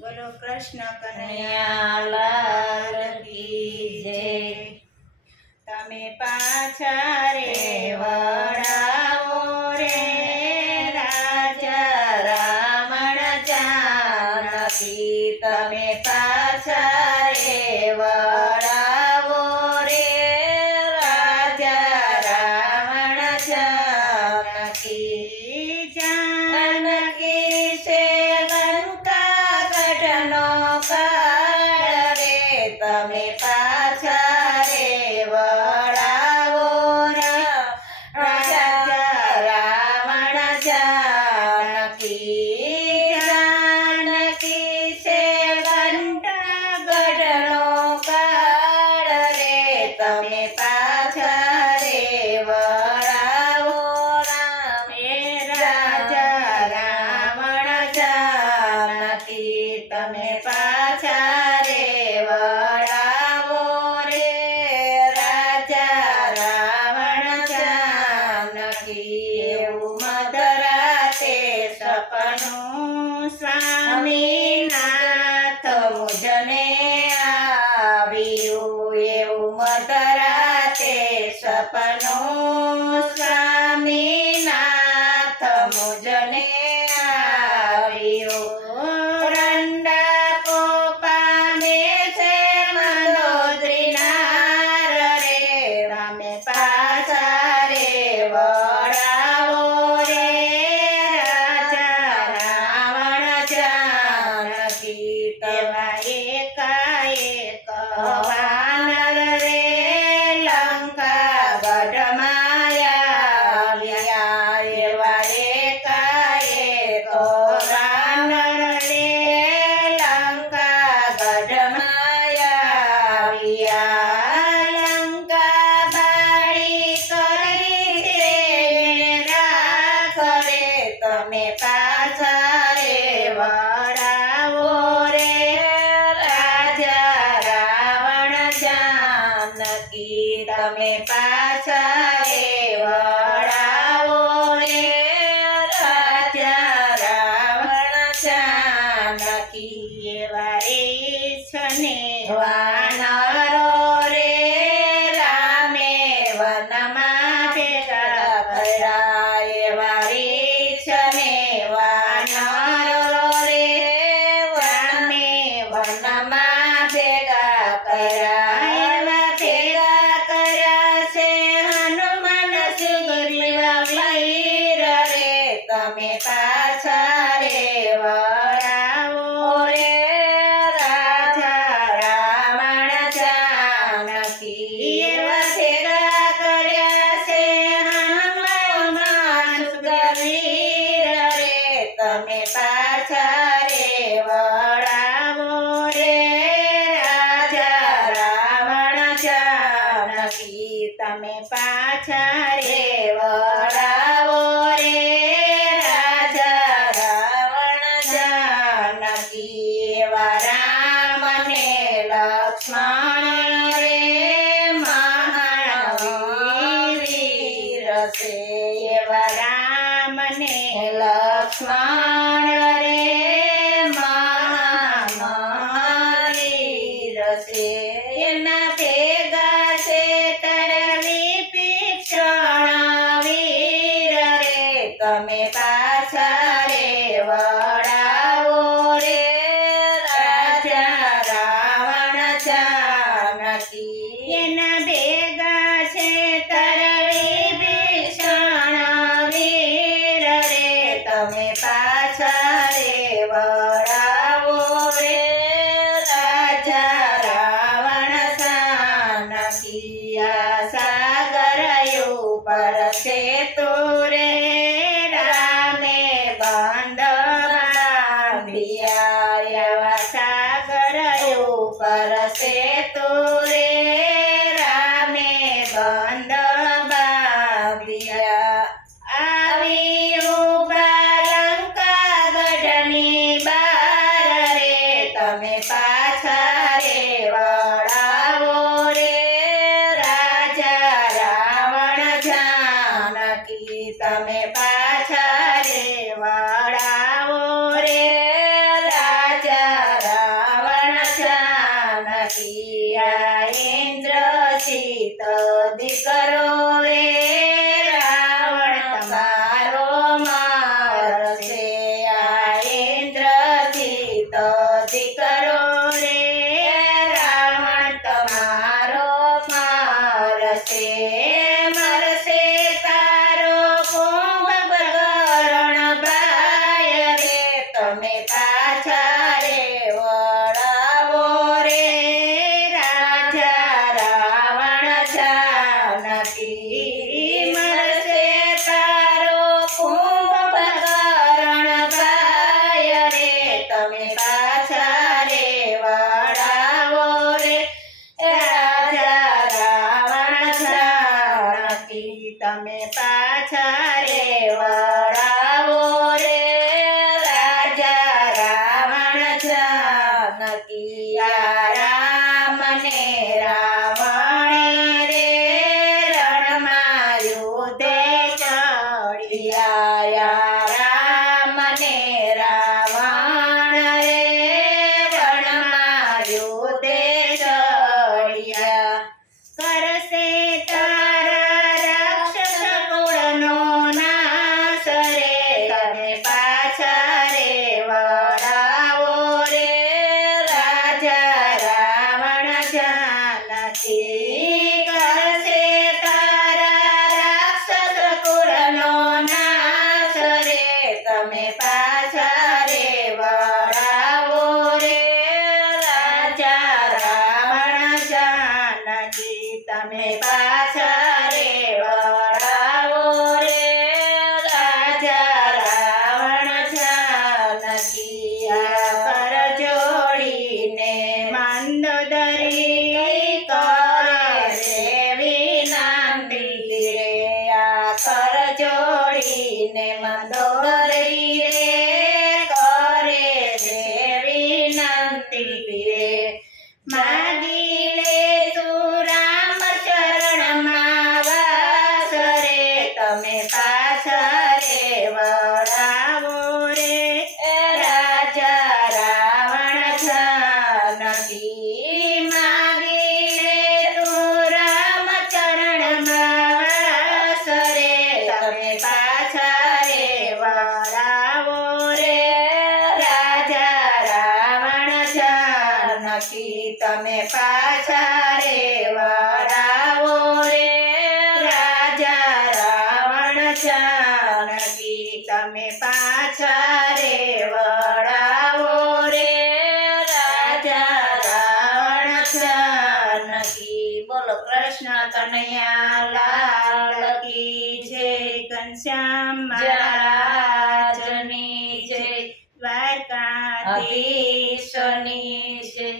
બોલો કૃષ્ણ કનૈયા લાલ કી જય। તમે પાછા રે વળાવો રે રાજા રાવણ જાનકી। તમે પાછા રે વળાવો રે રાજા રાવણ જાનકી। જાનકી છે લંકાગઢનો કાળ રે તમે પાછા રે વળાવો રે રાજા રાવણ જાનકી। જાનકી છે લંકાગઢનો કાળ રે તમે પાછા રે વળાવો રામે રાજા રાવણ જાનકી। તમે પાછા રે વળાવો રે રાજા રાવણ જાનકી। એવું મધરાતે સપનું સ્વામીનાથ મુજને આવ્યું। એવું મધરાતે સપનું સ્વામીનાથ મુજને આવ્યું। રંડા પામે છે મંદોદરીનાર રે તમે પાછા રે વળાવો રે રાજા રાવણ જાનકી। તેવા એકાએક વાનર રે લંકાગઢમાં આવ્યા। એવા એકાએક વાનર રે લંકાગઢમાં આવ્યા। લંકા બાળી કરી છે રાખ રે તમે પાછા રે વળાવો રે રાજા રાવણ જાનકી। તમે પાછા રે વળાવો રે રાજા રાવણ જાનકી। એવા રીછને વાનરો રે રામે વનમાં ભેગા કર્યા। એવા રીછને વાનરો રે રામે વનમાં ભેગા કર્યા। એવા ભેગા કર્યા છે હનુમાન સુગ્રીવ વીર રે તમે પાછા રે વળાવો રે રાજા રાવણ જાનકી। એવા ભેગા કર્યા છે હનુમાન સુગ્રીવ રે તમે પાછા રે વળાવો રે રાજા રાવણ જાનકી। તમે પાછા રે વળાવો રે રાજા રાવણ જાનકી। એવા રામ ને લક્ષ્મણ રે મહાવીર છે। એવા રામ ને લક્ષ્મણ રે મહાવીર છે। એના ભેગા છે તરવી પિક્ષણ વીર રે તમે પાછા રે વળાવો રે રાજા રાવણ જાનકી। એના ભેગા છે તરવી ભીષણ વીર રે તમે પાછા રે વળાવો રે રાજા રાવણ જાનકી। આ સાગર ઉપર સેતુ રે રામે બંધ બાંધ્યા। એવા સાગર ઉપર સેતુ રે રામે બંધ બાંધ્યા। આવી ઉભા લંકાગઢની બા સીત દીકરો રે રાવણ તમારો મારશે આ ઇન્દ્રજીત દીકરો રે રાવણ તમારો મારશે મરશે તારો કુંભકર્ણ ભાઈ રે તમે પાછા રે વળાવો રે રાજા રાવણ જાનકી મરશે તારો કુંભકર્ણ ભાઈ રે તમે પાછા રે વળાવો રે રાજા રાવણ જાનકી તમે પાછા રે વળાવો રે રાજા રાવણ જાનકી આ રામ ને રાવણે રે રણમાં યુધે ચડી આયા રામ ને રાવણ રે રણમાં યુધે ચડ્યા કરશે તારા રાક્ષસ કુળનો નાશ રે તમે પાછા રે વળાવો રે રાજા રાવણ જાનકી કરશે તારા રાક્ષસ કુળનો નાશ રે તમે પાછા રે વળાવો રે રાજા રાવણ જાનકી તમે પાછા રે વળાવો રે રાજા રાવણ જાનકી આ કર જોડીને મંદોદરી કરે રે વિનંતી રે આ કર જોડીને મંદોદરી રે કરે રે વિનંતી રે માગી લે તું રામ ચરણમાં વાસ રે તમે પાછા રે વળાવો રે રાજા રાવણ જાનકી માગી લે તું રામ ચરણમાં વાસ રે તમે પાછા રે વળાવો રે રાજા રાવણ જાનકી તમે પાછા રે વળાવો રે રાજા રાવણ જાનકી તમે પાછા રે વળાવો રે રાજા રાવણ જાનકી બોલો કૃષ્ણ કનૈયા લાલ કી જય ઘનશ્યામ મહારાજની જય દ્વારકાધીશની જય